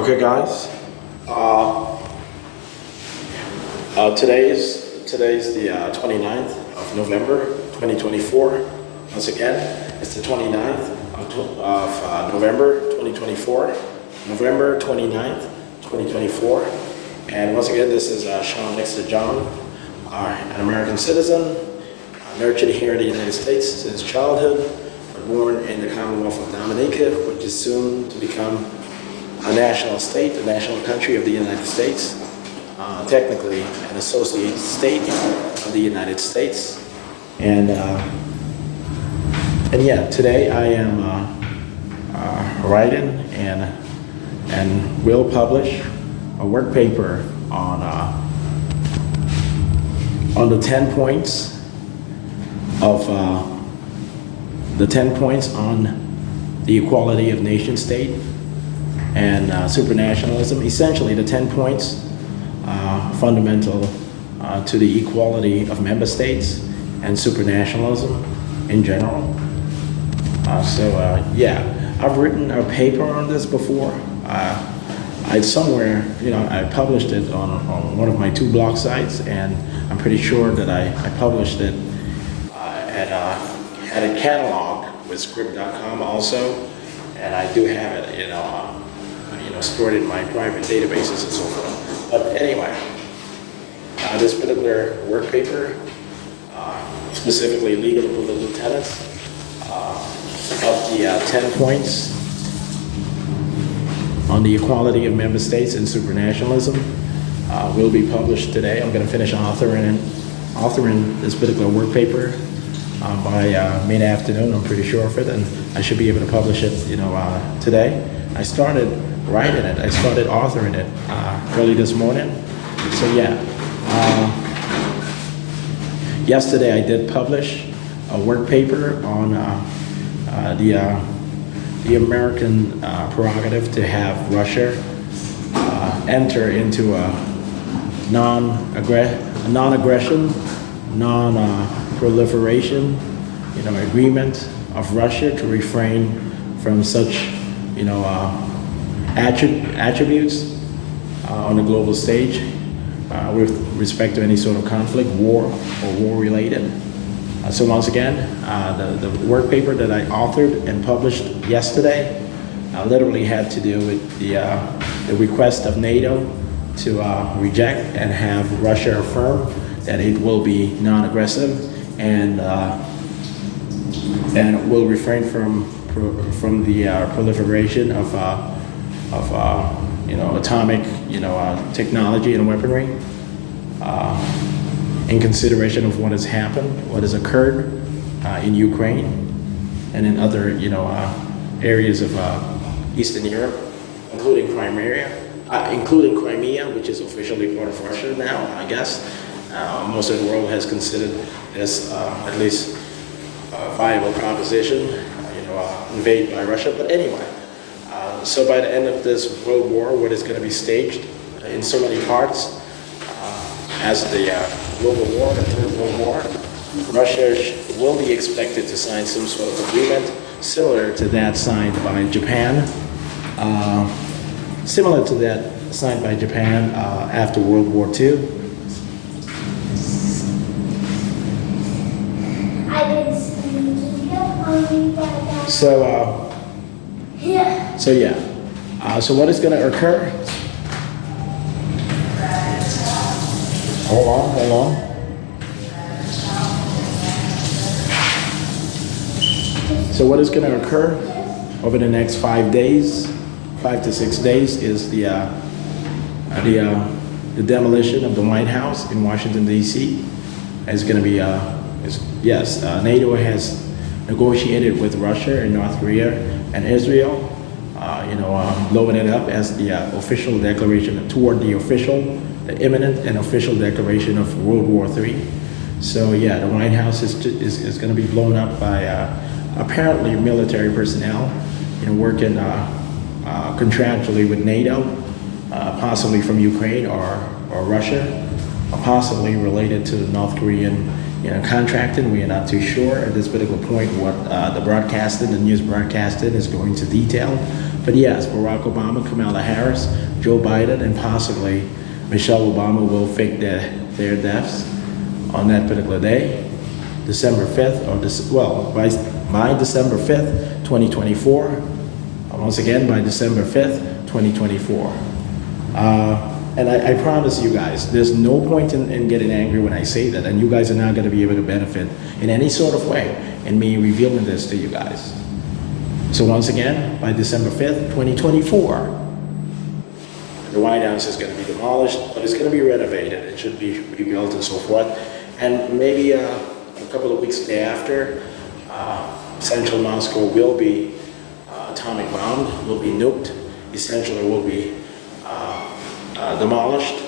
Okay, guys. Today's the 29th of November, 2024. Once again, it's the 29th of November, 2024. November 29th, 2024. And once again, this is Shawn Dexter John, an American citizen, nurtured here in the United States since childhood, but born in the Commonwealth of Dominica, which is soon to become a national state, the national country of the United States, technically an associated state of the United States. And yeah, today I am writing and will publish a work paper on the 10 points of the 10 points on the equality of nation state and supranationalism. Essentially, the 10 points fundamental to the equality of member states and supranationalism in general. Yeah, I've written a paper on this before. I published it on one of my 2 blog sites, and I'm pretty sure that I published it and had it cataloged with script.com also, and I do have it, stored in my private databases and so forth. But anyway, this particular work paper, specifically legal and political tenets of the 10 points on the equality of member states and supranationalism, will be published today. I'm going to finish authoring this particular work paper by mid-afternoon. I'm pretty sure of it, and I should be able to publish it, today. I started writing it. I started authoring it early this morning. So yeah, yesterday I did publish a work paper on the American prerogative to have Russia enter into a non-aggression, non-proliferation, agreement of Russia to refrain from such, attributes on the global stage with respect to any sort of conflict, war, or war-related. So once again, the work paper that I authored and published yesterday literally had to do with the request of NATO to reject and have Russia affirm that it will be non-aggressive and will refrain from the proliferation of atomic technology and weaponry in consideration of what has happened, what has occurred in Ukraine and in other areas of Eastern Europe, including Crimea, which is officially part of Russia now, I guess. Most of the world has considered this at least a viable proposition, invaded by Russia. But anyway, so by the end of this World War, what is going to be staged in so many parts as the Global War, the Third World War, Russia will be expected to sign some sort of agreement similar to that signed by Japan, after World War II. So what is going to occur? Hold on. So what is going to occur over the next 5 days, 5 to 6 days, is the demolition of the White House in Washington, D.C. It's going to be, NATO has negotiated with Russia and North Korea and Israel, blowing it up as the official declaration toward the imminent and official declaration of World War III. So yeah, the White House is going to be blown up by apparently military personnel, working contractually with NATO, possibly from Ukraine or Russia, possibly related to the North Korean contracting. We are not too sure at this particular point what the news broadcasting is going to detail. But yes, Barack Obama, Kamala Harris, Joe Biden, and possibly Michelle Obama will fake their deaths on that particular day, December 5th, by December 5th, 2024. Once again, by December 5th, 2024. And I promise you guys, there's no point in getting angry when I say that, and you guys are not going to be able to benefit in any sort of way in me revealing this to you guys. So once again, by December 5th, 2024, the White House is going to be demolished, but it's going to be renovated. It should be rebuilt and so forth. And maybe a couple of weeks thereafter, central Moscow will be atomic bombed, will be nuked, essentially will be demolished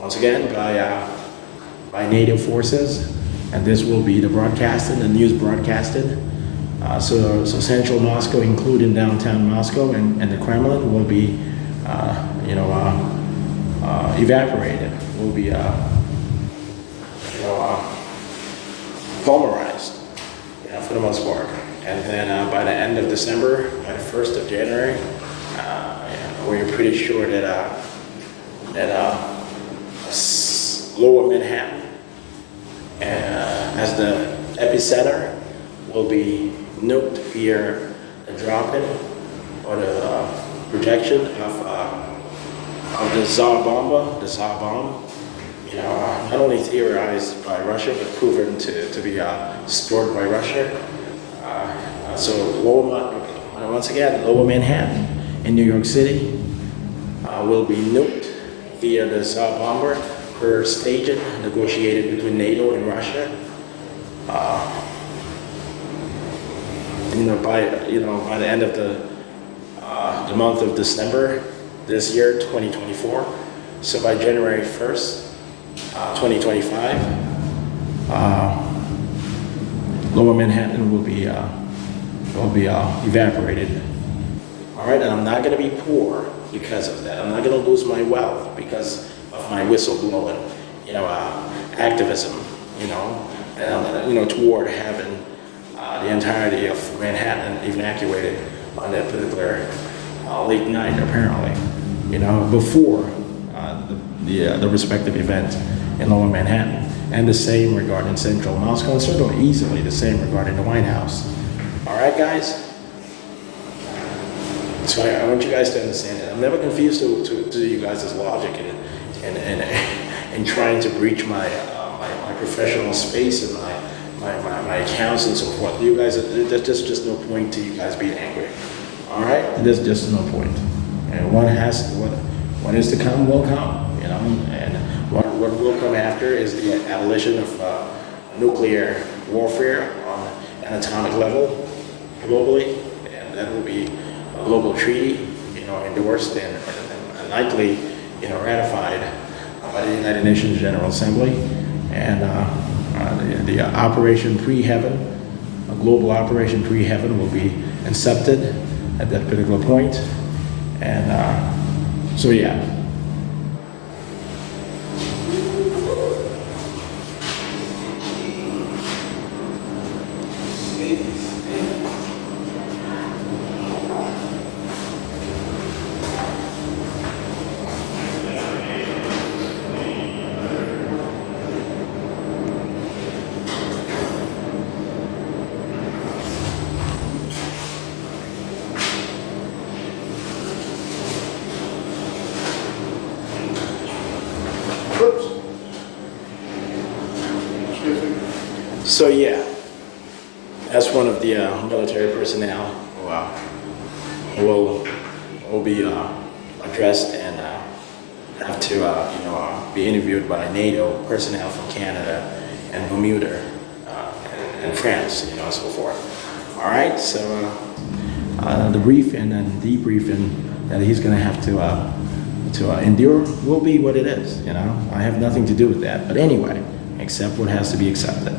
once again by NATO forces, and this will be the news broadcasted. So central Moscow, including downtown Moscow and the Kremlin, will be evaporated, will be pulverized, for the most part. And then by the end of December, by the 1st of January, we're pretty sure that Lower Manhattan, as the epicenter, will be nuked via the drop-in or the projection of the Tsar bomb. Not only theorized by Russia, but proven to be stored by Russia. So once again, Lower Manhattan in New York City will be nuked via the Tsar bomber per staging negotiated between NATO and Russia. By the end of the month of December this year, 2024. So by January 1st, 2025, Lower Manhattan will be evaporated. All right, and I'm not going to be poor because of that. I'm not going to lose my wealth because of my whistleblowing, activism, toward having the entirety of Manhattan evacuated on that particular late night, apparently, before the respective event in Lower Manhattan. And the same regarding central Moscow, and certainly easily the same regarding the White House. All right, guys? So I want you guys to understand that I'm never confused to you guys' logic and trying to breach my professional space and my accounts and so forth. You guys, there's just no point to you guys being angry. All right? There's just no point. And what is to come will come, and what will come after is the abolition of nuclear warfare on an atomic level globally, and that will be a global treaty, endorsed and likely, ratified by the United Nations General Assembly, and the Operation Pre-Heaven, a global Operation Pre-Heaven, will be incepted at that particular point, and so yeah. So yeah, that's one of the military personnel who will be addressed and have to be interviewed by NATO personnel from Canada and Bermuda and France, and so forth. All right, so the briefing and debriefing that he's going to have to endure will be what it is. I have nothing to do with that. But anyway, accept what has to be accepted.